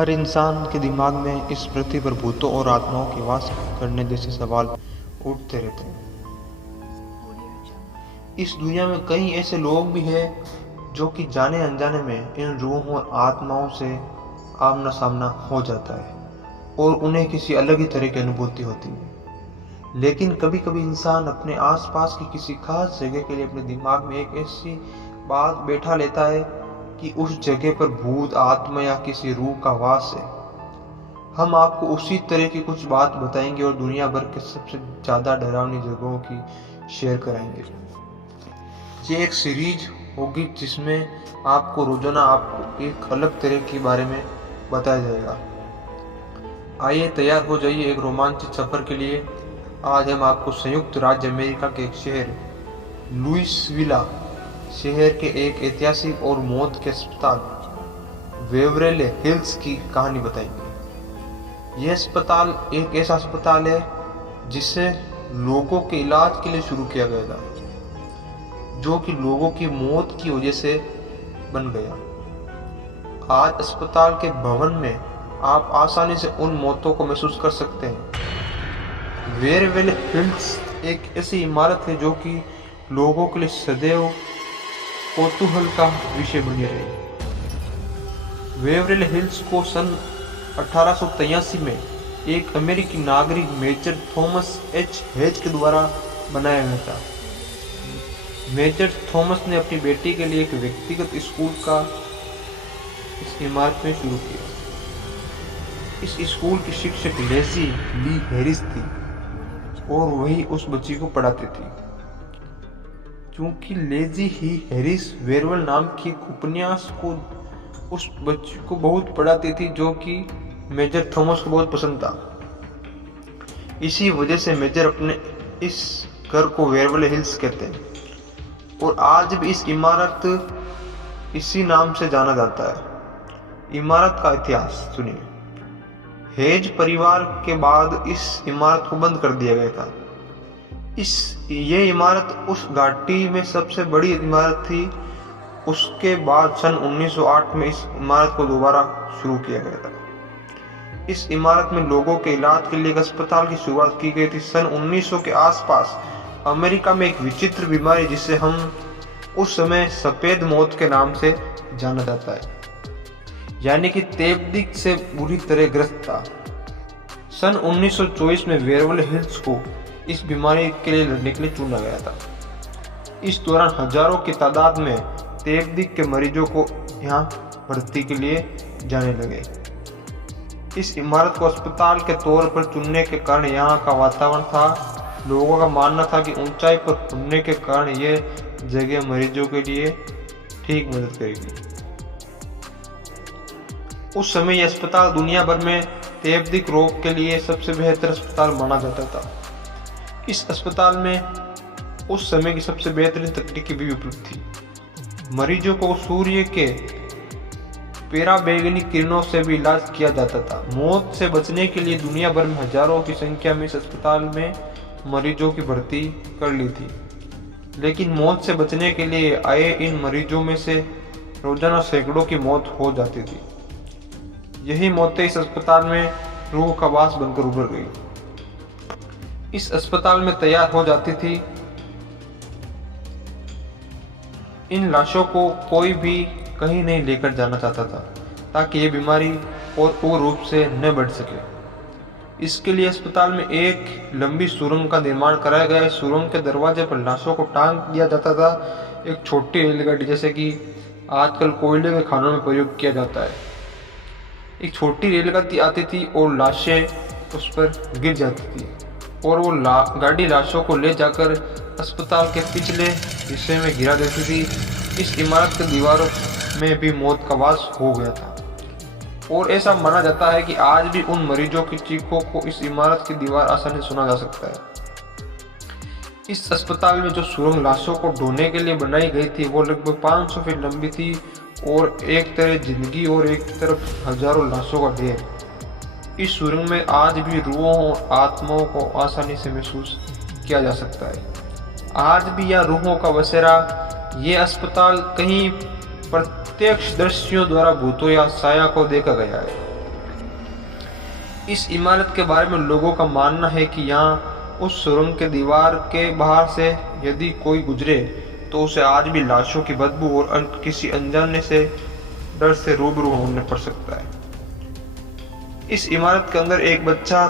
हर इंसान के दिमाग में इस पृथ्वी पर भूतों और आत्माओं के वास करने जैसे सवाल उठते रहते हैं। इस दुनिया में कई ऐसे लोग भी हैं जो कि जाने अनजाने में इन रूहों और आत्माओं से आमना सामना हो जाता है और उन्हें किसी अलग ही तरह की अनुभूति होती है। लेकिन कभी कभी इंसान अपने आसपास की किसी खास जगह के लिए अपने दिमाग में एक ऐसी बात बैठा लेता है कि उस जगह पर भूत, आत्मा या किसी रूह का वास है। हम आपको उसी तरह की कुछ बात बताएंगे और दुनिया भर के सबसे ज़्यादा डरावनी जगहों की शेयर कराएंगे। ये एक सीरीज होगी जिसमें आपको रोजाना आपको एक अलग तरह के बारे में बताया जाएगा। आइए तैयार हो जाइए एक रोमांचित सफर के लिए। आज हम आपको संयुक्त राज्य अमेरिका के एक शहर लुइसविला शहर के एक ऐतिहासिक और मौत के अस्पताल बेवरली हिल्स की कहानी बताएंगे। यह अस्पताल एक ऐसा अस्पताल है जिसे लोगों के इलाज के लिए शुरू किया गया था, जो कि लोगों की मौत की वजह से बन गया। आज अस्पताल के भवन में आप आसानी से उन मौतों को महसूस कर सकते हैं। बेवरली हिल्स एक ऐसी इमारत है जो कि लोगों के लिए सदैव कौतूहल का विषय बनी रही। बेवरली हिल्स को सन 1883 में एक अमेरिकी नागरिक मेजर थॉमस एच हेज के द्वारा बनाया गया था। मेजर थॉमस ने अपनी बेटी के लिए एक व्यक्तिगत स्कूल का इस इमारत में शुरू किया। इस स्कूल की शिक्षक लेजी ली हैरिस थी और वही उस बच्ची को पढ़ाती थी। क्योंकि लेजी ही हैरिस वेरवल नाम की एक उपन्यास को उस बच्ची को बहुत पढ़ाती थी, जो कि मेजर थॉमस को बहुत पसंद था। इसी वजह से मेजर अपने इस घर को बेवरली हिल्स कहते हैं और आज भी इस इमारत इसी नाम से जाना जाता है। इमारत का इतिहास सुनिए। हेज परिवार के बाद इस इमारत को बंद कर दिया गया था। ये इमारत उस घाटी में सबसे बड़ी इमारत थी। उसके बाद सन 1908 में इस इमारत को दोबारा शुरू किया गया था। इस इमारत में लोगों के इलाज के लिए एक अस्पताल की शुरुआत की गई थी। सन 1900 के आसपास अमेरिका में एक विचित्र बीमारी जिसे हम उस समय सफेद मौत के नाम से जाना जाता है, यानी कि तपेदिक से बुरी तरह ग्रस्त था। सन 1924 में बेवरली हिल्स को इस बीमारी के लिए लड़ने के लिए चुना गया था। इस दौरान हजारों की तादाद में तपेदिक के मरीजों को यहाँ भर्ती के लिए जाने लगे। इस इमारत को अस्पताल के तौर पर चुनने के कारण यहाँ का वातावरण था। लोगों का मानना था कि ऊंचाई पर होने के कारण यह जगह मरीजों के लिए ठीक मदद करेगी। उस समय यह अस्पताल दुनिया भर में तपेदिक रोग के लिए सबसे बेहतर अस्पताल माना जाता था। इस अस्पताल में उस समय की सबसे बेहतरीन तकनीकी भी उपलब्ध थी। मरीजों को सूर्य के पराबैंगनी किरणों से भी इलाज किया जाता था। मौत से बचने के लिए दुनिया भर में हजारों की संख्या में इस अस्पताल में मरीजों की भर्ती कर ली थी। लेकिन मौत से बचने के लिए आए इन मरीजों में से रोजाना सैकड़ों की मौत हो जाती थी। यही मौतें इस अस्पताल में रूह का वास बनकर उभर गई। इस अस्पताल में तैयार हो जाती थी। इन लाशों को कोई भी कहीं नहीं लेकर जाना चाहता था ताकि ये बीमारी और उग्र रूप से न बढ़ सके। इसके लिए अस्पताल में एक लंबी सुरंग का निर्माण कराया गया। इस सुरंग के दरवाजे पर लाशों को टांग दिया जाता था। एक छोटी रेलगाड़ी, जैसे कि आजकल कोयले के खानों में प्रयोग किया जाता है, एक छोटी रेलगाड़ी आती थी और लाशें उस पर गिर जाती थी और वो गाड़ी लाशों को ले जाकर अस्पताल के पिछले हिस्से में गिरा देती थी। इस इमारत के दीवारों में भी मौत का वास हो गया था और ऐसा माना जाता है कि आज भी उन मरीजों की चीखों को इस इमारत की दीवार आसानी से सुना जा सकता है। इस अस्पताल में जो सुरंग लाशों को ढोने के लिए बनाई गई थी वो लगभग 500 फीट लंबी थी और एक तरफ जिंदगी और एक तरफ हजारों लाशों का ढेर। इस सुरंग में आज भी रूहों और आत्माओं को आसानी से महसूस किया जा सकता है। आज भी यह रूहों का बसेरा। ये अस्पताल कहीं प्रत्यक्षदर्शियों द्वारा भूतों या साया को देखा गया है। इस इमारत के बारे में लोगों का मानना है कि यहाँ उस सुरंग के दीवार के बाहर से यदि कोई गुजरे तो उसे आज भी लाशों की बदबू और किसी अनजाने से डर से रूबरू होने पड़ सकता है। इस इमारत के अंदर एक बच्चा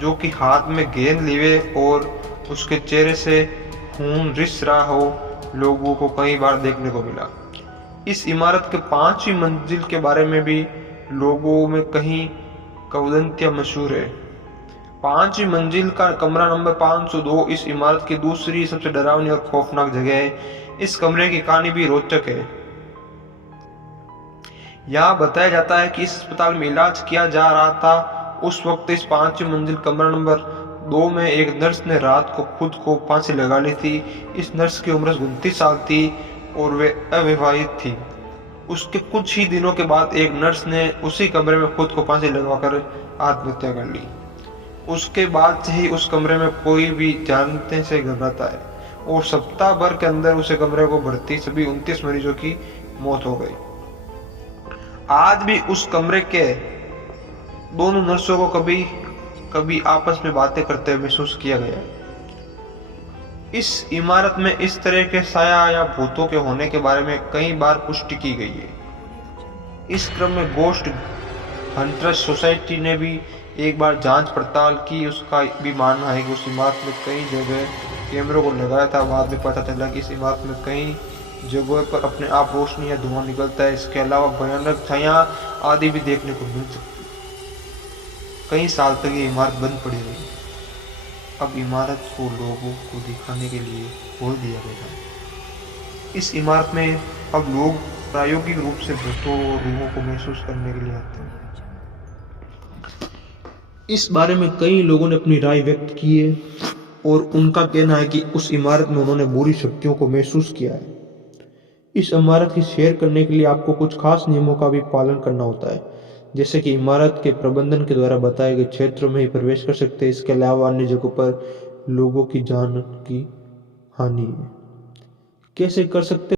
जो कि हाथ में गेंद लिए और उसके चेहरे से खून रिस रहा हो, लोगों को कई बार देखने को मिला। इस इमारत के 5वीं मंजिल के बारे में भी लोगों में कहीं किंवदंतियां मशहूर है। 5वीं मंजिल का कमरा नंबर 502 इस इमारत की दूसरी सबसे डरावनी और खौफनाक जगह है। इस कमरे की कहानी भी रोचक है। यहाँ बताया जाता है कि इस अस्पताल में इलाज किया जा रहा था। उस वक्त इस 5वीं मंजिल कमरा नंबर 2 में एक नर्स ने रात को खुद को फांसी लगा ली थी। इस नर्स की उम्र 29 साल थी और वे अविवाहित थी। उसके कुछ ही दिनों के बाद एक नर्स ने उसी कमरे में खुद को फांसी लगवाकर आत्महत्या कर ली। उसके बाद से ही उस कमरे में कोई भी जानते से घबराता है और सप्ताह भर के अंदर उस कमरे को भर्ती सभी 29 मरीजों की मौत हो गई। आज भी उस कमरे के दोनों नर्सों को कभी कभी आपस में बातें करते हुए महसूस किया गया। इस इमारत में इस तरह के साया या भूतों के होने के बारे में कई बार पुष्टि की गई है। इस क्रम में गोस्ट हंटर्स सोसाइटी ने भी एक बार जांच पड़ताल की। उसका भी मानना है कि उस इमारत में कई जगह कैमरों को लगाया था। बाद में पता चला कि इस इमारत में कई जगहों पर अपने आप रोशनी या धुआं निकलता है। इसके अलावा भयानक छाया आदि भी देखने को मिल सकती है। कई साल तक ये इमारत बंद पड़ी रही। अब इमारत को लोगों को दिखाने के लिए खोल दिया गया है। इस इमारत में अब लोग प्रायोगिक रूप से भूतों और रूहों को महसूस करने के लिए आते हैं। इस बारे में कई लोगों ने अपनी राय व्यक्त की है और उनका कहना है कि उस इमारत में उन्होंने बुरी शक्तियों को महसूस किया है। इस इमारत की सैर करने के लिए आपको कुछ खास नियमों का भी पालन करना होता है, जैसे कि इमारत के प्रबंधन के द्वारा बताए गए क्षेत्रों में ही प्रवेश कर सकते हैं। इसके अलावा अन्य जगहों पर लोगों की जान की हानि है। कैसे कर सकते